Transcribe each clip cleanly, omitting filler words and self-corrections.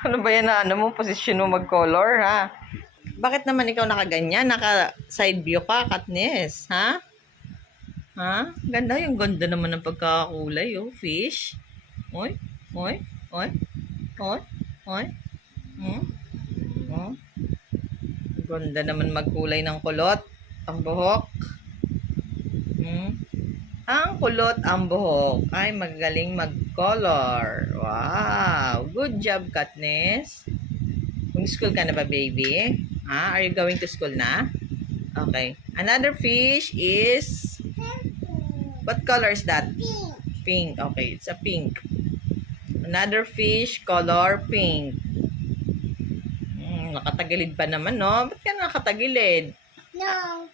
Ano ba yan na ano mo? Posisyon mo mag-color, ha? Bakit naman ikaw nakaganyan? Naka-side view ka, Katniss, ha? Ha? Ganda yung ganda naman ng pagkakakulay, oh. Fish. Oy, oy, oy, oy, oy. Hmm? Oh. Ganda naman magkulay ng kulot. Ang buhok. Hmm? Ang kulot, ang buhok ay magaling mag-color. Wow! Good job, Katniss. Mag-school ka na ba, baby? Ha? Are you going to school na? Okay. Another fish is... What color is that? Pink. Pink. Okay, it's a pink. Another fish, color pink. Nakatagilid pa naman, no? Ba't ka nakatagilid? No.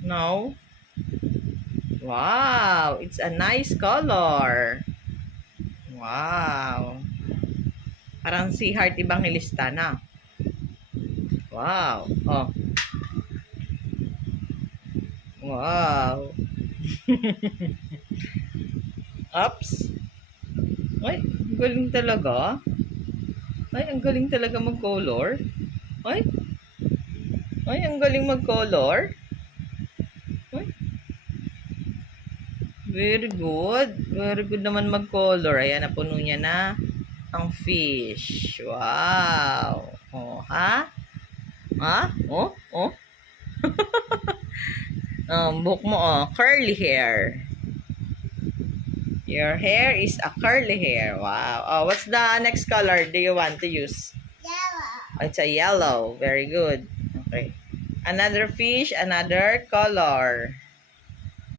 No? Wow! It's a nice color. Wow! Parang si Heart Evangelista na. Wow! Oh. Wow! Ups! Ay, ang galing talaga. Ay, ang galing talaga mag-color. Ay, ay, ang galing mag-color. Ay, very good. Very good naman mag-color. Ayan, napuno niya na ang fish. Wow! Oh, ha? Ha? Oh, oh. Buhok mo, oh. Curly hair. Your hair is a curly hair. Wow. Oh, what's the next color do you want to use? Yellow. Oh, it's a yellow. Very good. Okay. Another fish, another color.